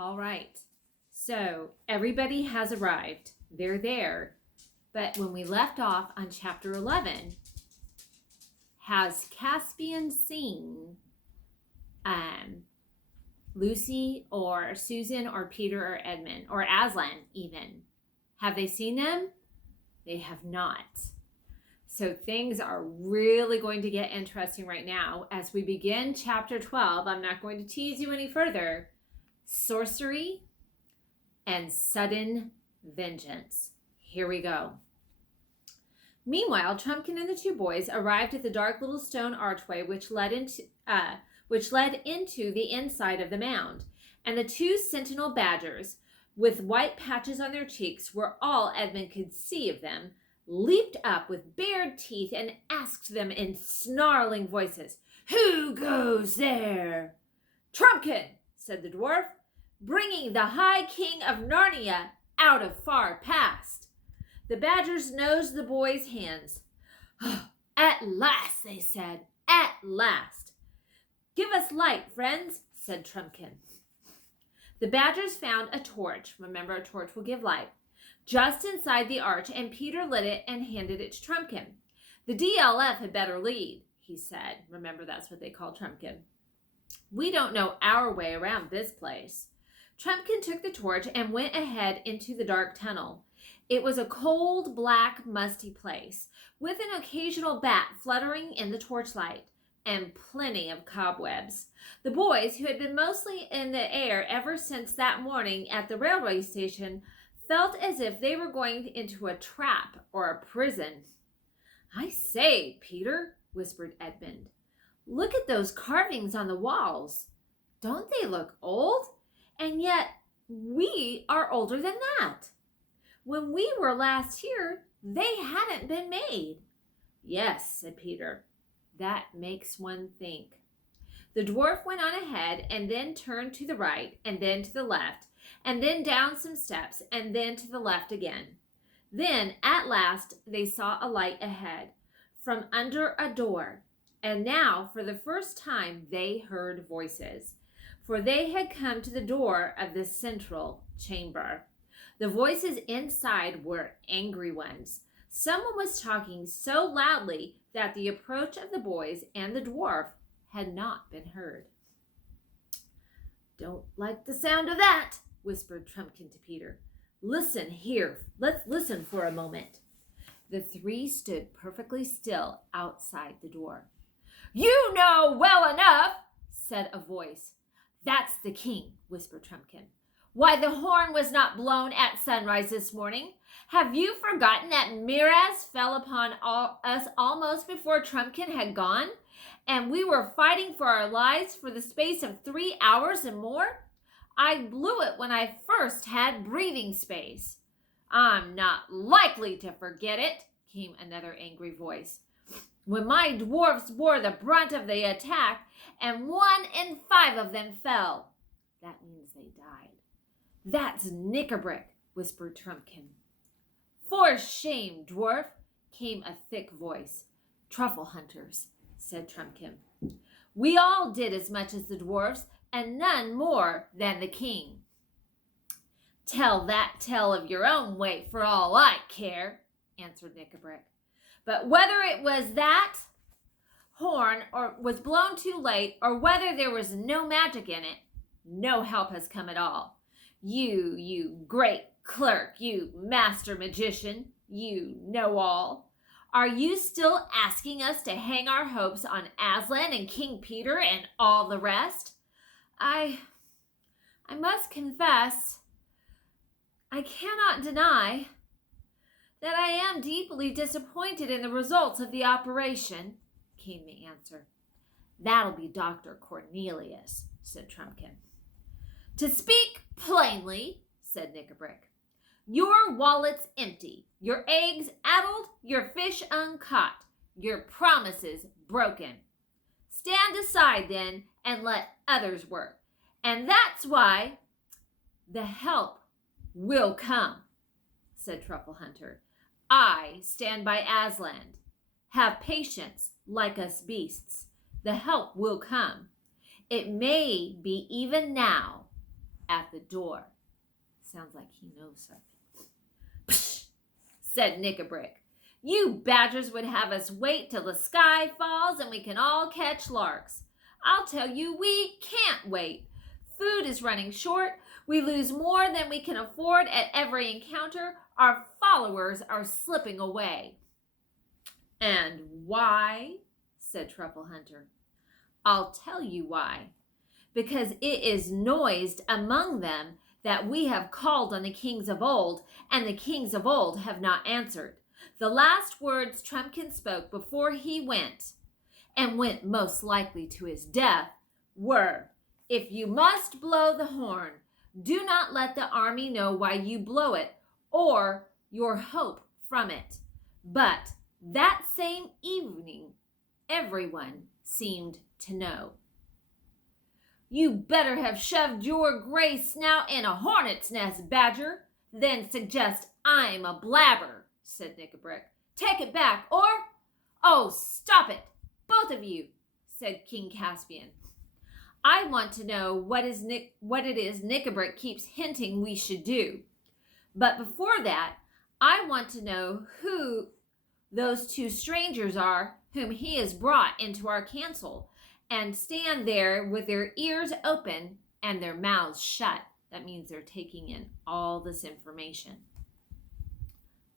All right. So everybody has arrived. They're there. But when we left off on chapter 11, has Caspian seen Lucy or Susan or Peter or Edmund or Aslan even? Have they seen them? They have not. So things are really going to get interesting right now as we begin chapter 12. I'm not going to tease you any further. Sorcery and sudden vengeance. Here we go. Meanwhile, Trumpkin and the two boys arrived at the dark little stone archway which led into the inside of the mound, and the two sentinel badgers, with white patches on their cheeks were all Edmund could see of them, leaped up with bared teeth and asked them in snarling voices, "Who goes there?" "Trumpkin," said the dwarf, "bringing the High King of Narnia out of far past." The badgers nosed the boys' hands. "At last," they said, "at last." "Give us light, friends," said Trumpkin. The badgers found a torch. Remember, a torch will give light. Just inside the arch, and Peter lit it and handed it to Trumpkin. "The DLF had better lead," he said. Remember, that's what they call Trumpkin. "We don't know our way around this place." Trumpkin took the torch and went ahead into the dark tunnel. It was a cold, black, musty place, with an occasional bat fluttering in the torchlight, and plenty of cobwebs. The boys, who had been mostly in the air ever since that morning at the railway station, felt as if they were going into a trap or a prison. "I say, Peter," whispered Edmund, "look at those carvings on the walls. Don't they look old? And yet we are older than that. When we were last here, they hadn't been made." "Yes," said Peter. "That makes one think." The dwarf went on ahead and then turned to the right and then to the left and then down some steps and then to the left again. Then, at last, they saw a light ahead from under a door, and now, for the first time, they heard voices, for they had come to the door of the central chamber. The voices inside were angry ones. Someone was talking so loudly that the approach of the boys and the dwarf had not been heard. "Don't like the sound of that," whispered Trumpkin to Peter. "Listen here. Let's listen for a moment." The three stood perfectly still outside the door. "You know well enough," said a voice. "That's the king," whispered Trumpkin. "Why, the horn was not blown at sunrise this morning. Have you forgotten that Miraz fell upon us almost before Trumpkin had gone, and we were fighting for our lives for the space of 3 hours and more? I blew it when I first had breathing space." "I'm not likely to forget it," came another angry voice. "When my dwarfs bore the brunt of the attack, and 1 in 5 of them fell." "That means they died." "That's Knickerbrick," whispered Trumpkin. "For shame, dwarf," came a thick voice. "Truffle hunters," said Trumpkin. "We all did as much as the dwarfs, and none more than the king." "Tell that tale of your own way for all I care," answered Knickerbrick. "But whether it was that horn or was blown too late, or whether there was no magic in it, no help has come at all. You great clerk, you master magician, you know-all. Are you still asking us to hang our hopes on Aslan and King Peter and all the rest? I must confess, I cannot deny that I am deeply disappointed in the results of the operation," came the answer. "That'll be Dr. Cornelius," said Trumpkin. "To speak plainly," said Knickerbrick, "your wallet's empty, your eggs addled, your fish uncaught, your promises broken. Stand aside, then, and let others work. And that's why the help will come," said Truffle Hunter. "I stand by Aslan. Have patience, like us beasts. The help will come. It may be even now, at the door. Sounds like he knows something. Psh, said Knickerbrick. You badgers would have us wait till the sky falls and we can all catch larks. I'll tell you, we can't wait. Food is running short. We lose more than we can afford at every encounter. Our followers are slipping away. And why? Said Truffle Hunter. I'll tell you why. Because it is noised among them that we have called on the kings of old, and the kings of old have not answered. The last words Trumpkin spoke before he went, and went most likely to his death, were, if you must blow the horn, do not let the army know why you blow it, or your hope from it. But that same evening, everyone seemed to know. You better have shoved your gray snout in a hornet's nest, Badger, than suggest I'm a blabber, said Knickerbrick. Take it back, or... Oh, stop it, both of you, said King Caspian. I want to know what it is Knickerbrick keeps hinting we should do. But before that, I want to know who those two strangers are whom he has brought into our council, and stand there with their ears open and their mouths shut. That means they're taking in all this information.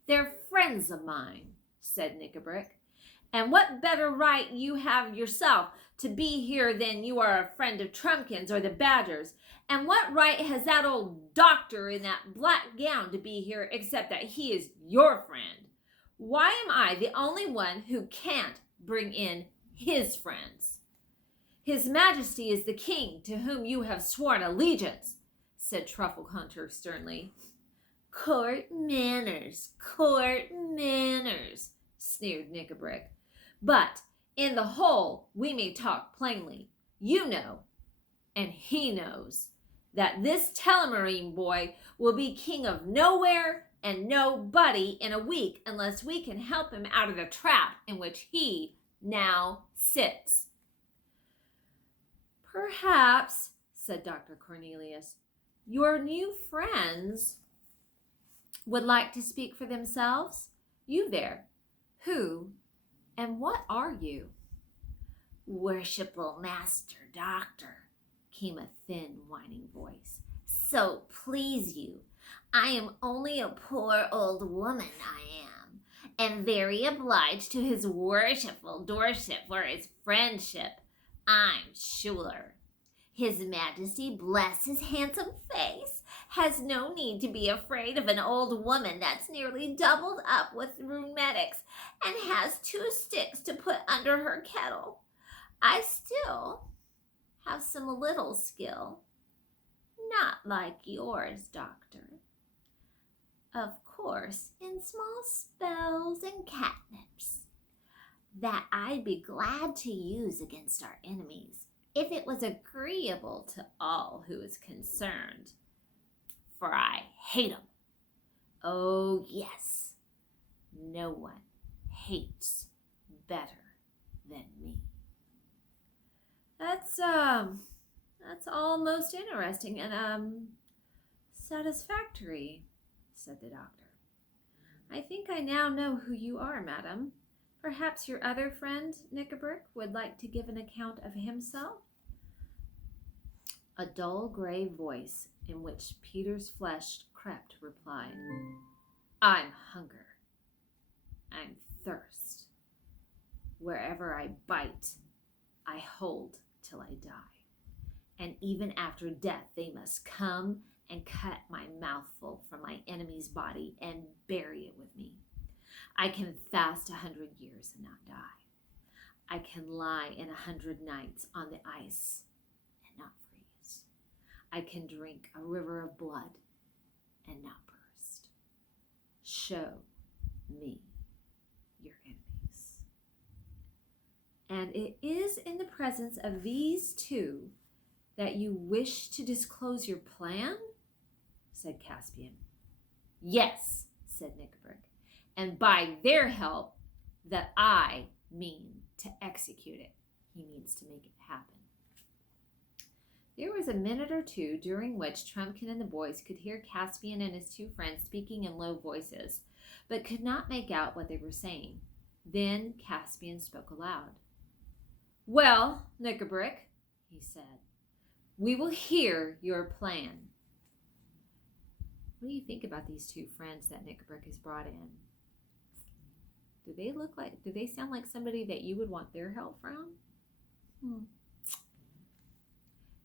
They're friends of mine, said Knickerbrick. And what better right you have yourself to be here than you are a friend of Trumpkin's or the Badger's? And what right has that old doctor in that black gown to be here except that he is your friend? Why am I the only one who can't bring in his friends? His Majesty is the king to whom you have sworn allegiance, said Truffle Hunter sternly. Court manners, sneered Knickerbrick. But in the whole we may talk plainly. You know, and he knows, that this Telemarine boy will be king of nowhere and nobody in a week unless we can help him out of the trap in which he now sits. Perhaps, said Dr. Cornelius, your new friends would like to speak for themselves? You there, who and what are you? Worshipful Master Doctor, came a thin, whining voice. So please you, I am only a poor old woman, I am, and very obliged to his worshipful Dorship for his friendship, I'm sure. His Majesty, bless his handsome face, has no need to be afraid of an old woman that's nearly doubled up with rheumatics and has 2 sticks to put under her kettle. I still have some little skill, not like yours, Doctor. Of course, in small spells and catnips, that I'd be glad to use against our enemies, if it was agreeable to all who is concerned, for I hate 'em. Oh, yes, no one hates better than me. That's all most interesting and, satisfactory, said the doctor. I think I now know who you are, madam. Perhaps your other friend, Knickerbrick, would like to give an account of himself? A dull gray voice, in which Peter's flesh crept, replied, I'm hunger. I'm thirst. Wherever I bite, I hold till I die. And even after death, they must come and cut my mouthful from my enemy's body and bury it with me. I can fast 100 years and not die. I can lie in 100 nights on the ice and not freeze. I can drink a river of blood and not burst. Show me your enemies. And it is in the presence of these two that you wish to disclose your plan? Said Caspian. Yes, said Knickerbrick, and by their help that I mean to execute it. He means to make it happen. There was a minute or two during which Trumpkin and the boys could hear Caspian and his two friends speaking in low voices, but could not make out what they were saying. Then Caspian spoke aloud. "Well, Knickerbrick," he said, "we will hear your plan." What do you think about these two friends that Knickerbrick has brought in? Do they sound like somebody that you would want their help from?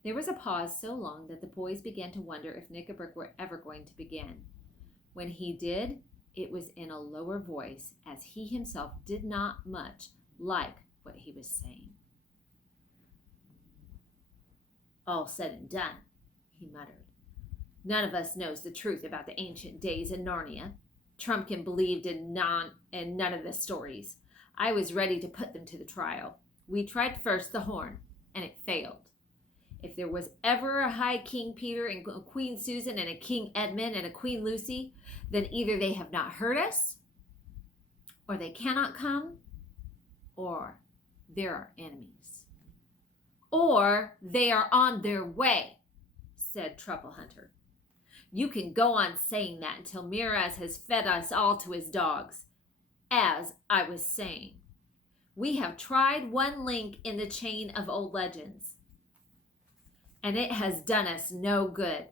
There was a pause so long that the boys began to wonder if Knickerbrick were ever going to begin. When he did, it was in a lower voice, as he himself did not much like what he was saying. "All said and done," he muttered, "none of us knows the truth about the ancient days in Narnia. Trumpkin believed in none of the stories. I was ready to put them to the trial. We tried first the horn, and it failed. If there was ever a High King Peter and a Queen Susan and a King Edmund and a Queen Lucy, then either they have not heard us, or they cannot come, or they're our enemies. Or they are on their way," said Truffle Hunter. "You can go on saying that until Miraz has fed us all to his dogs. As I was saying, we have tried one link in the chain of old legends, and it has done us no good.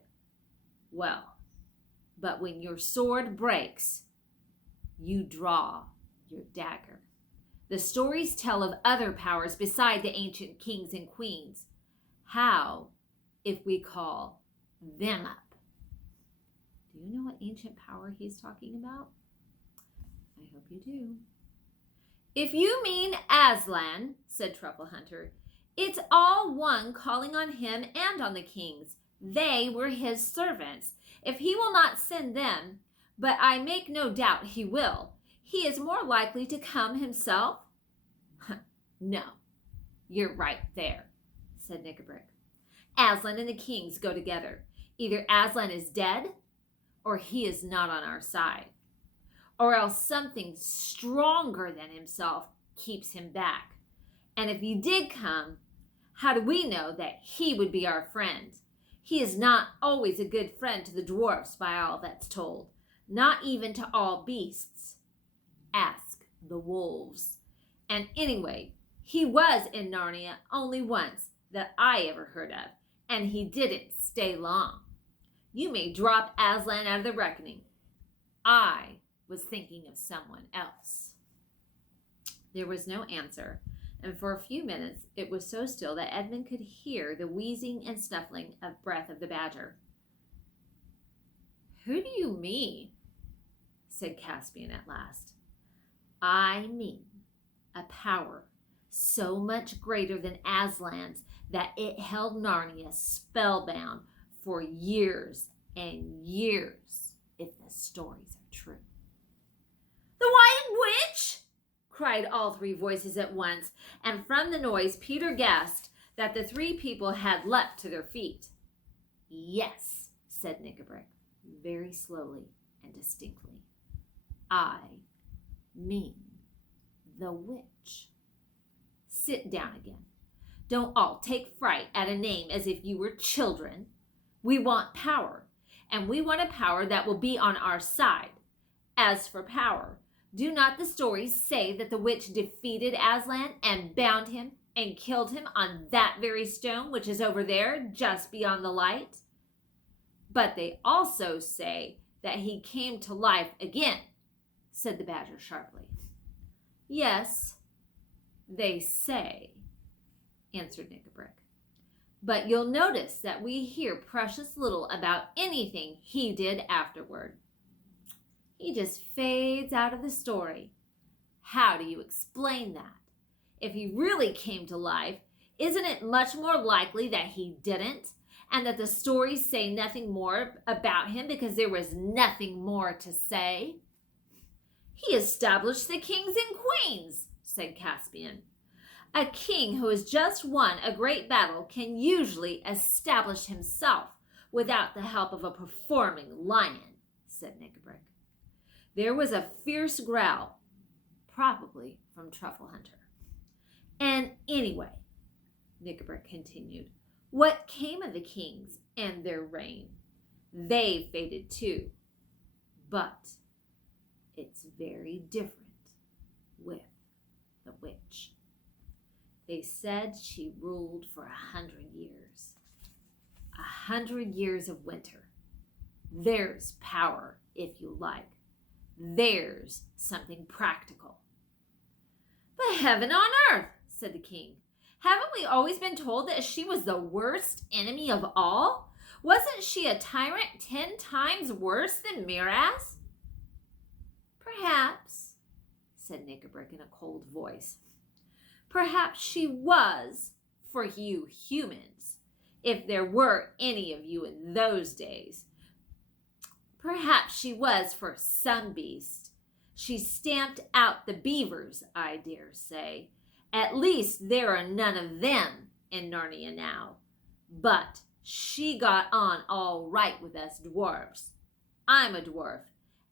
Well, but when your sword breaks, you draw your dagger. The stories tell of other powers beside the ancient kings and queens. How if we call them up?" Do you know what ancient power he's talking about? I hope you do. "If you mean Aslan," said Truffle Hunter, "it's all one calling on him and on the kings. They were his servants. If he will not send them, but I make no doubt he will, he is more likely to come himself." "No, you're right there," said Knickerbrick. "Aslan and the kings go together. Either Aslan is dead, or he is not on our side, or else something stronger than himself keeps him back. And if he did come, how do we know that he would be our friend? He is not always a good friend to the dwarfs, by all that's told, not even to all beasts. Ask the wolves. And anyway, he was in Narnia only once that I ever heard of, and he didn't stay long. You may drop Aslan out of the reckoning. I was thinking of someone else." There was no answer, and for a few minutes it was so still that Edmund could hear the wheezing and snuffling of breath of the badger. "Who do you mean?" said Caspian at last. "I mean a power so much greater than Aslan's that it held Narnia spellbound for years and years, if the stories are true." "The White Witch!" cried all three voices at once, and from the noise Peter guessed that the three people had leapt to their feet. "Yes," said Knickerbrick, very slowly and distinctly. "I mean the witch. Sit down again. Don't all take fright at a name as if you were children. We want power, and we want a power that will be on our side. As for power, do not the stories say that the witch defeated Aslan and bound him and killed him on that very stone which is over there just beyond the light? But they also say that he came to life again," said the badger sharply. "Yes, they say," answered Knickerbrick. "But you'll notice that we hear precious little about anything he did afterward. He just fades out of the story. How do you explain that? If he really came to life, isn't it much more likely that he didn't, and that the stories say nothing more about him because there was nothing more to say?" "He established the kings and queens," said Caspian. "A king who has just won a great battle can usually establish himself without the help of a performing lion," said Knickerbrick. There was a fierce growl, probably from Truffle Hunter. "And anyway," Knickerbrick continued, What came of the kings and their reign? They faded too. But it's very different with the witch. They said she ruled for 100 years. 100 years of winter. There's power, if you like. There's something practical. But heaven on earth, said the king. Haven't we always been told that she was the worst enemy of all? Wasn't she a tyrant 10 times worse than Miraz? Perhaps, said Knickerbrick in a cold voice. Perhaps she was for you humans, if there were any of you in those days. Perhaps she was for some beast. She stamped out the beavers, I dare say. At least there are none of them in Narnia now. But she got on all right with us dwarfs. I'm a dwarf,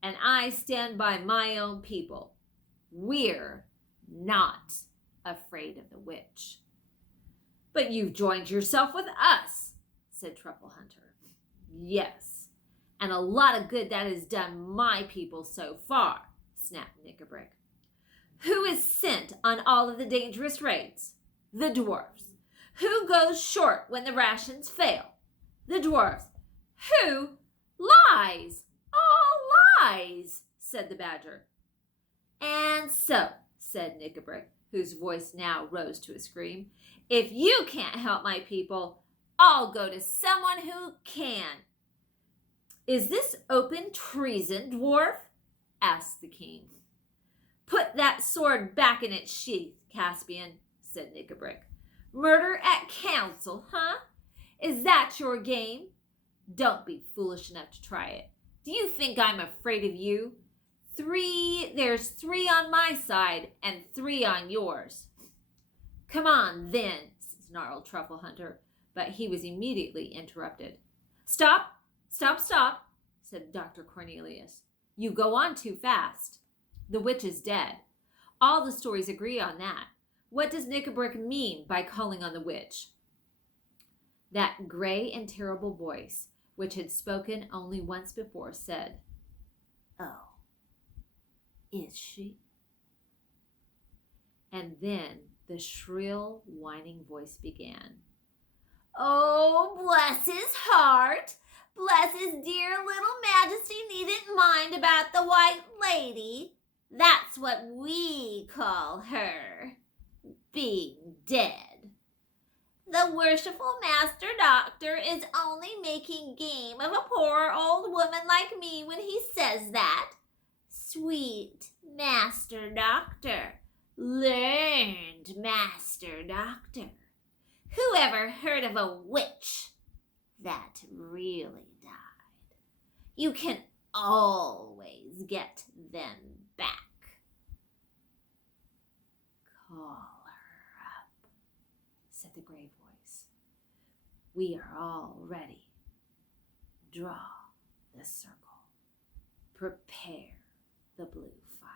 and I stand by my own people. We're not afraid of the witch. But you've joined yourself with us, said Truffle Hunter. Yes, and a lot of good that has done my people so far, snapped Knickerbrick. Who is sent on all of the dangerous raids? The dwarfs. Who goes short when the rations fail? The dwarfs. Who lies? All lies, said the badger. And so, said Knickerbrick, whose voice now rose to a scream, if you can't help my people, I'll go to someone who can. Is this open treason, dwarf? Asked the king. Put that sword back in its sheath, Caspian, said Knickerbrick. Murder at council, huh? Is that your game? Don't be foolish enough to try it. Do you think I'm afraid of you? There's 3 on my side and 3 on yours. Come on, then, snarled Truffle Hunter, but he was immediately interrupted. Stop, said Dr. Cornelius. You go on too fast. The witch is dead. All the stories agree on that. What does Knickerbrick mean by calling on the witch? That gray and terrible voice, which had spoken only once before, said, Oh, is she? And then the shrill, whining voice began. Oh, bless his heart. Bless his dear little majesty needn't mind about the white lady. That's what we call her, being dead. The worshipful master doctor is only making game of a poor old woman like me when he says that. Sweet master doctor, learned master doctor. Who ever heard of a witch that really died? You can always get them back. Call her up, said the gray voice. We are all ready. Draw the circle. Prepare the blue fire.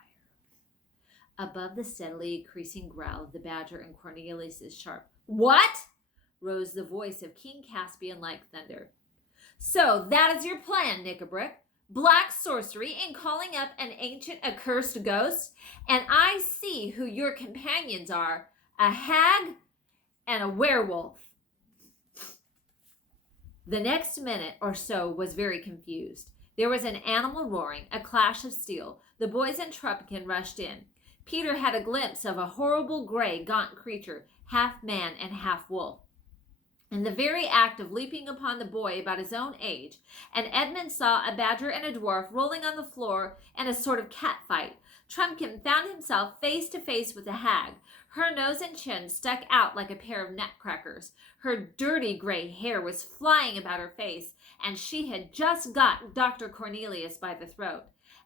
Above the steadily increasing growl of the badger and Cornelius's sharp, What? Rose the voice of King Caspian like thunder. So that is your plan, Knickerbrick. Black sorcery in calling up an ancient accursed ghost, and I see who your companions are, a hag and a werewolf. The next minute or so was very confused. There was an animal roaring, a clash of steel. The boys and Trumpkin rushed in. Peter had a glimpse of a horrible gray, gaunt creature, half man and half wolf, in the very act of leaping upon the boy about his own age, and Edmund saw a badger and a dwarf rolling on the floor in a sort of cat fight. Trumpkin found himself face to face with a hag. Her nose and chin stuck out like a pair of nutcrackers. Her dirty gray hair was flying about her face, and she had just got Dr. Cornelius by the throat.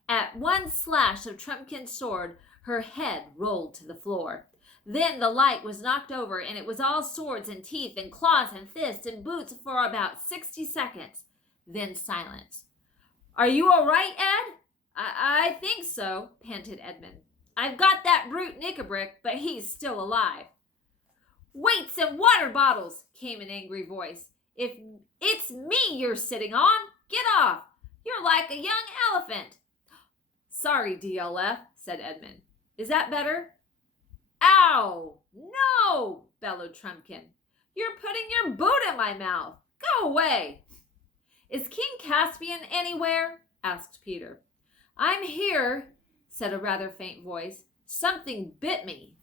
At one slash of Trumpkin's sword, her head rolled to the floor. Then the light was knocked over, and it was all swords and teeth and claws and fists and boots for about 60 seconds. Then silence. Are you all right, Ed? I think so, panted Edmund. I've got that brute Knickerbrick, but he's still alive. Weights and water bottles, came an angry voice. If it's me you're sitting on, get off. You're like a young elephant. Sorry, DLF, said Edmund. Is that better? Ow! No! Bellowed Trumpkin. You're putting your boot in my mouth. Go away. Is King Caspian anywhere? Asked Peter. I'm here, said a rather faint voice. Something bit me.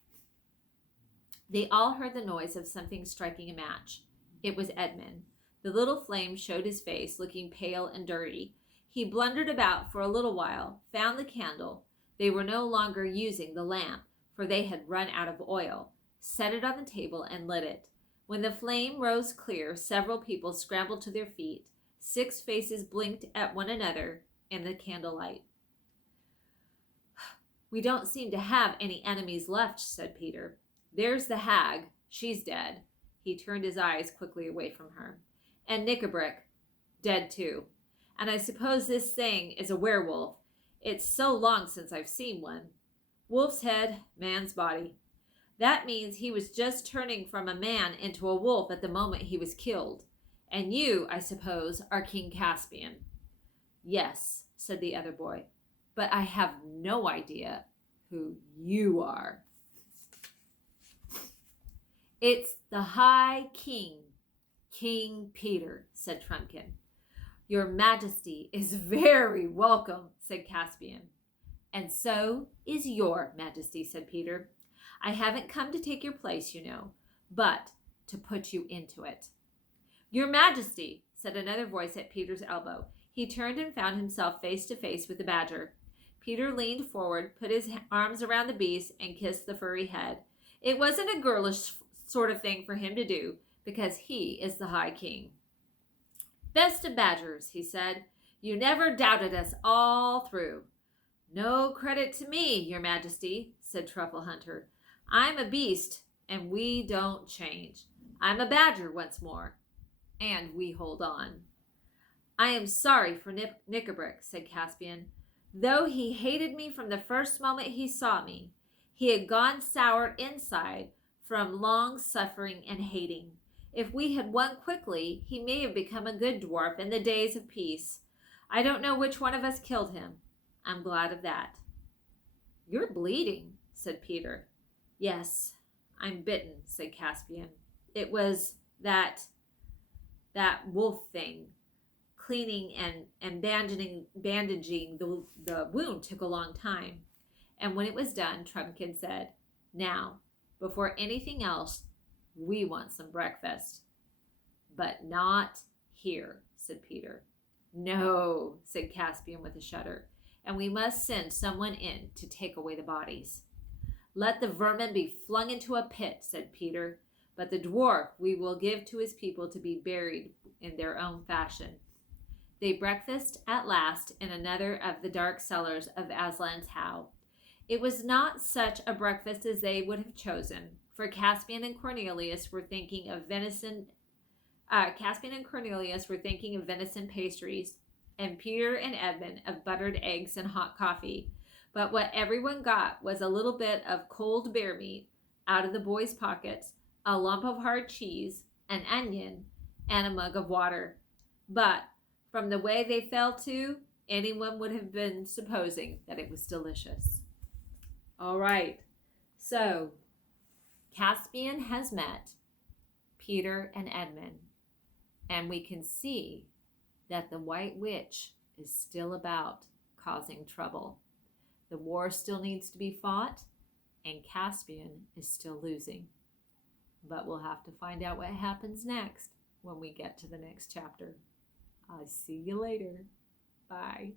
They all heard the noise of something striking a match. It was Edmund. The little flame showed his face, looking pale and dirty. He blundered about for a little while, found the candle. They were no longer using the lamp, for they had run out of oil, set it on the table, and lit it. When the flame rose clear, several people scrambled to their feet. 6 faces blinked at one another in the candlelight. We don't seem to have any enemies left, said Peter. There's the hag. She's dead. He turned his eyes quickly away from her. And Knickerbrick, dead too. And I suppose this thing is a werewolf. It's so long since I've seen one. Wolf's head, man's body. That means he was just turning from a man into a wolf at the moment he was killed. And you, I suppose, are King Caspian. Yes, said the other boy, but I have no idea who you are. It's the High King, King Peter, said Trumpkin. Your Majesty is very welcome, said Caspian. And so is your Majesty, said Peter. I haven't come to take your place, you know, but to put you into it. Your Majesty, said another voice at Peter's elbow. He turned and found himself face to face with the badger. Peter leaned forward, put his arms around the beast, and kissed the furry head. It wasn't a girlish sort of thing for him to do, because he is the High King. Best of badgers, he said. You never doubted us all through. No credit to me, your Majesty, said Truffle Hunter. I'm a beast, and we don't change. I'm a badger once more, and we hold on. I am sorry for Knickerbrick, said Caspian. Though he hated me from the first moment he saw me, he had gone sour inside from long suffering and hating. If we had won quickly, he may have become a good dwarf in the days of peace. I don't know which one of us killed him. I'm glad of that. You're bleeding, said Peter. Yes, I'm bitten, said Caspian. It was that wolf thing. Cleaning and bandaging the wound took a long time. And when it was done, Trumpkin said, Now, before anything else, we want some breakfast. But not here, said Peter. No, said Caspian with a shudder, and we must send someone in to take away the bodies. Let the vermin be flung into a pit, said Peter, but the dwarf we will give to his people to be buried in their own fashion. They breakfasted at last in another of the dark cellars of Aslan's How. It was not such a breakfast as they would have chosen, for Caspian and Cornelius were thinking of venison pastries, and Peter and Edmund of buttered eggs and hot coffee. But what everyone got was a little bit of cold bear meat out of the boys' pockets, a lump of hard cheese, an onion, and a mug of water. But from the way they fell to, anyone would have been supposing that it was delicious. All right, so Caspian has met Peter and Edmund, and we can see that the White Witch is still about causing trouble. The war still needs to be fought, and Caspian is still losing. But we'll have to find out what happens next when we get to the next chapter. I'll see you later. Bye.